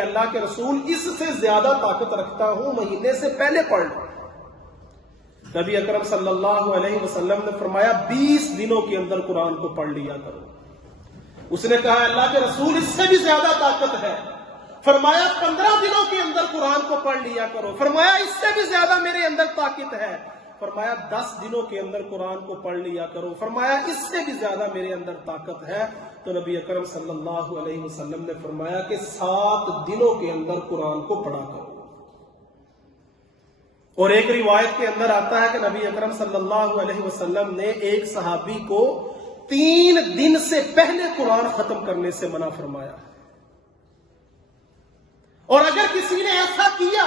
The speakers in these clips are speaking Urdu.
اللہ کے رسول اس سے زیادہ طاقت رکھتا ہوں مہینے سے پہلے پڑھ لو۔ نبی اکرم صلی اللہ علیہ وسلم نے فرمایا 20 دنوں کے اندر قرآن کو پڑھ لیا کرو۔ اس نے کہا اللہ کے رسول اس سے بھی زیادہ طاقت ہے، فرمایا 15 دنوں کے اندر قرآن کو پڑھ لیا کرو۔ فرمایا اس سے بھی زیادہ میرے اندر طاقت ہے، فرمایا 10 دنوں کے اندر قرآن کو پڑھ لیا کرو۔ فرمایا اس سے بھی زیادہ میرے اندر طاقت ہے، تو نبی اکرم صلی اللہ علیہ وسلم نے فرمایا کہ 7 دنوں کے اندر قرآن کو پڑھا کرو۔ اور ایک روایت کے اندر آتا ہے کہ نبی اکرم صلی اللہ علیہ وسلم نے ایک صحابی کو 3 دن سے پہلے قرآن ختم کرنے سے منع فرمایا، اور اگر کسی نے ایسا کیا،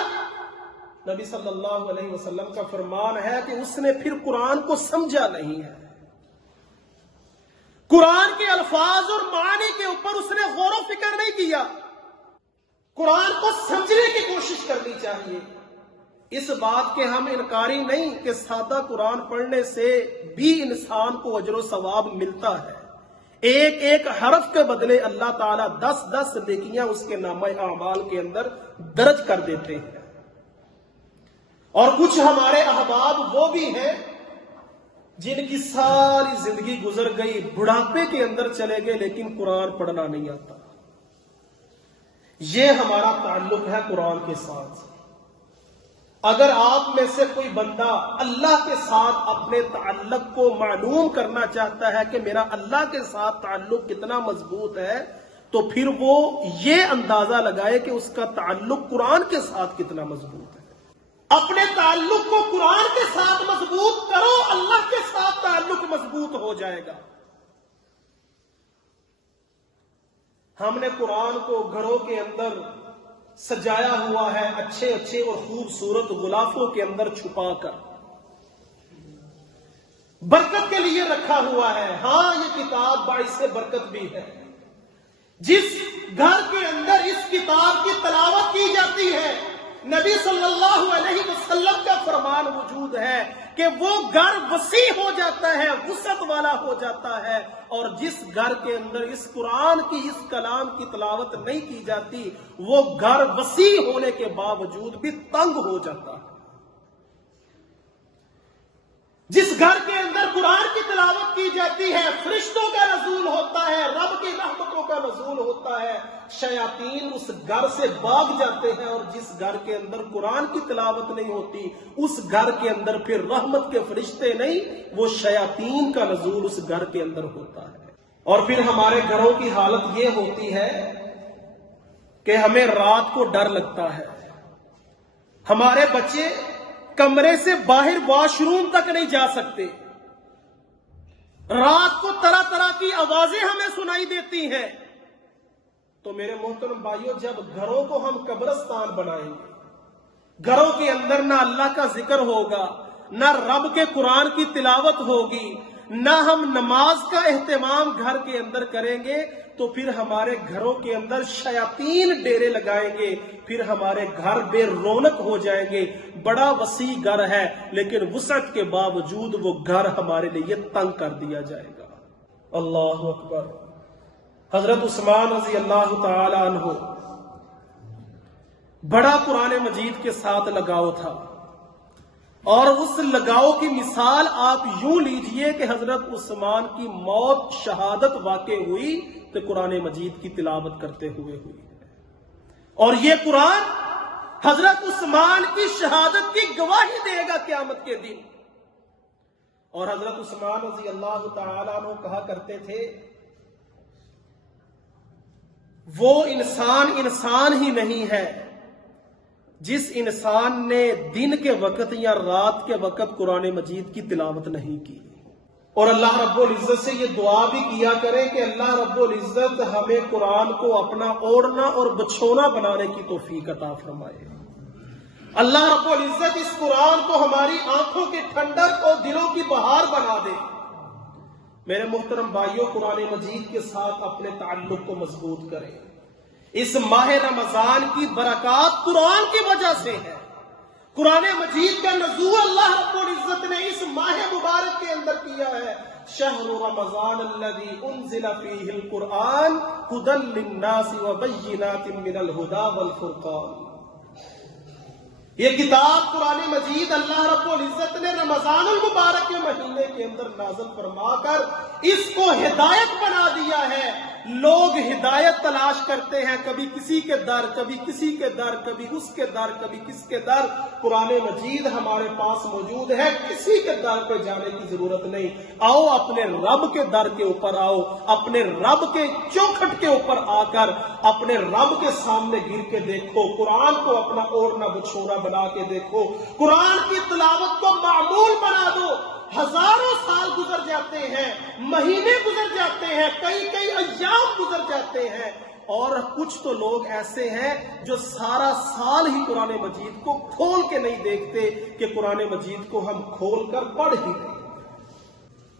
نبی صلی اللہ علیہ وسلم کا فرمان ہے کہ اس نے پھر قرآن کو سمجھا نہیں ہے، قرآن کے الفاظ اور معنی کے اوپر اس نے غور و فکر نہیں کیا۔ قرآن کو سمجھنے کی کوشش کرنی چاہیے۔ اس بات کے ہم انکاری نہیں کہ سادہ قرآن پڑھنے سے بھی انسان کو اجر و ثواب ملتا ہے، ایک ایک حرف کے بدلے اللہ تعالیٰ 10 نیکیاں اس کے نامہ اعمال کے اندر درج کر دیتے ہیں۔ اور کچھ ہمارے احباب وہ بھی ہیں جن کی ساری زندگی گزر گئی، بڑھاپے کے اندر چلے گئے، لیکن قرآن پڑھنا نہیں آتا۔ یہ ہمارا تعلق ہے قرآن کے ساتھ۔ اگر آپ میں سے کوئی بندہ اللہ کے ساتھ اپنے تعلق کو معلوم کرنا چاہتا ہے کہ میرا اللہ کے ساتھ تعلق کتنا مضبوط ہے، تو پھر وہ یہ اندازہ لگائے کہ اس کا تعلق قرآن کے ساتھ کتنا مضبوط ہے۔ اپنے تعلق کو قرآن کے ساتھ مضبوط کرو، اللہ کے ساتھ تعلق مضبوط ہو جائے گا۔ ہم نے قرآن کو گھروں کے اندر سجایا ہوا ہے، اچھے اچھے اور خوبصورت غلافوں کے اندر چھپا کر برکت کے لیے رکھا ہوا ہے۔ ہاں، یہ کتاب باعث برکت بھی ہے۔ جس گھر کے اندر اس کتاب کی تلاوت کی جاتی ہے، نبی صلی اللہ علیہ وسلم کا فرمان موجود ہے کہ وہ گھر وسیع ہو جاتا ہے، وسعت والا ہو جاتا ہے، اور جس گھر کے اندر اس قرآن کی، اس کلام کی تلاوت نہیں کی جاتی، وہ گھر وسیع ہونے کے باوجود بھی تنگ ہو جاتا ہے۔ جس گھر کے اندر قرآن کی تلاوت کی جاتی ہے، فرشتوں کا نزول ہوتا ہے، رب کی رحمتوں کا نزول ہوتا ہے، شیاطین اس گھر سے بھاگ جاتے ہیں، اور جس گھر کے اندر قرآن کی تلاوت نہیں ہوتی، اس گھر کے اندر پھر رحمت کے فرشتے نہیں، وہ شیاطین کا نزول اس گھر کے اندر ہوتا ہے۔ اور پھر ہمارے گھروں کی حالت یہ ہوتی ہے کہ ہمیں رات کو ڈر لگتا ہے، ہمارے بچے کمرے سے باہر واش روم تک نہیں جا سکتے، رات کو طرح طرح کی آوازیں ہمیں سنائی دیتی ہیں۔ تو میرے محترم بھائیوں، جب گھروں کو ہم قبرستان بنائیں گے، گھروں کے اندر نہ اللہ کا ذکر ہوگا، نہ رب کے قرآن کی تلاوت ہوگی، نہ ہم نماز کا اہتمام گھر کے اندر کریں گے، تو پھر ہمارے گھروں کے اندر شیاطین ڈیرے لگائیں گے، پھر ہمارے گھر بے رونق ہو جائیں گے۔ بڑا وسیع گھر ہے، لیکن وسعت کے باوجود وہ گھر ہمارے لیے تنگ کر دیا جائے گا۔ اللہ اکبر۔ حضرت عثمان رضی اللہ تعالی عنہ بڑا قرآن مجید کے ساتھ لگاؤ تھا، اور اس لگاؤ کی مثال آپ یوں لیجئے کہ حضرت عثمان کی موت، شہادت واقع ہوئی تو قرآن مجید کی تلاوت کرتے ہوئے ہوئی، اور یہ قرآن حضرت عثمان کی شہادت کی گواہی دے گا قیامت کے دن۔ اور حضرت عثمان رضی اللہ تعالیٰ عنہ کہا کرتے تھے، وہ انسان ہی نہیں ہے جس انسان نے دن کے وقت یا رات کے وقت قرآن مجید کی تلاوت نہیں کی۔ اور اللہ رب العزت سے یہ دعا بھی کیا کریں کہ اللہ رب العزت ہمیں قرآن کو اپنا اوڑھنا اور بچھونا بنانے کی توفیق عطا فرمائے۔ اللہ رب العزت اس قرآن کو ہماری آنکھوں کی ٹھنڈک اور دلوں کی بہار بنا دے۔ میرے محترم بھائیوں، قرآن مجید کے ساتھ اپنے تعلق کو مضبوط کریں۔ اس ماہ رمضان کی برکات قرآن کی وجہ سے ہے۔ قرآن مجید کا نزول اللہ رب العزت نے اس ماہ مبارک کے اندر کیا ہے۔ شہر رمضان الذی انزل فیہ القرآن ھدی للناس وبینات من الھدی والفرقان۔ یہ کتاب قرآن مجید اللہ رب العزت نے رمضان المبارک کے مہینے کے اندر نازل فرما کر اس کو ہدایت بنا دیا ہے۔ لوگ ہدایت تلاش کرتے ہیں، کبھی کسی کے در، کبھی کسی کے در، کبھی اس کے در، کبھی کس کے در۔ قرآن مجید ہمارے پاس موجود ہے، کسی کے در پہ جانے کی ضرورت نہیں۔ آؤ اپنے رب کے در کے اوپر آؤ، اپنے رب کے چوکھٹ کے اوپر آ کر اپنے رب کے سامنے گر کے دیکھو، قرآن کو اپنا اوڑھنا بچھونا بنا کے دیکھو، قرآن کی تلاوت کو معمول بنا دو۔ ہزاروں سال گزر جاتے ہیں، مہینے گزر جاتے ہیں، کئی ایام گزر جاتے ہیں، اور کچھ تو لوگ ایسے ہیں جو سارا سال ہی قرآن مجید کو کھول کے نہیں دیکھتے کہ قرآن مجید کو ہم کھول کر پڑھ ہی لیں۔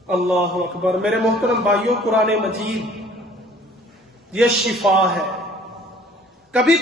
اللہ اکبر۔ میرے محترم بھائیوں، قرآن مجید یہ شفا ہے۔ کبھی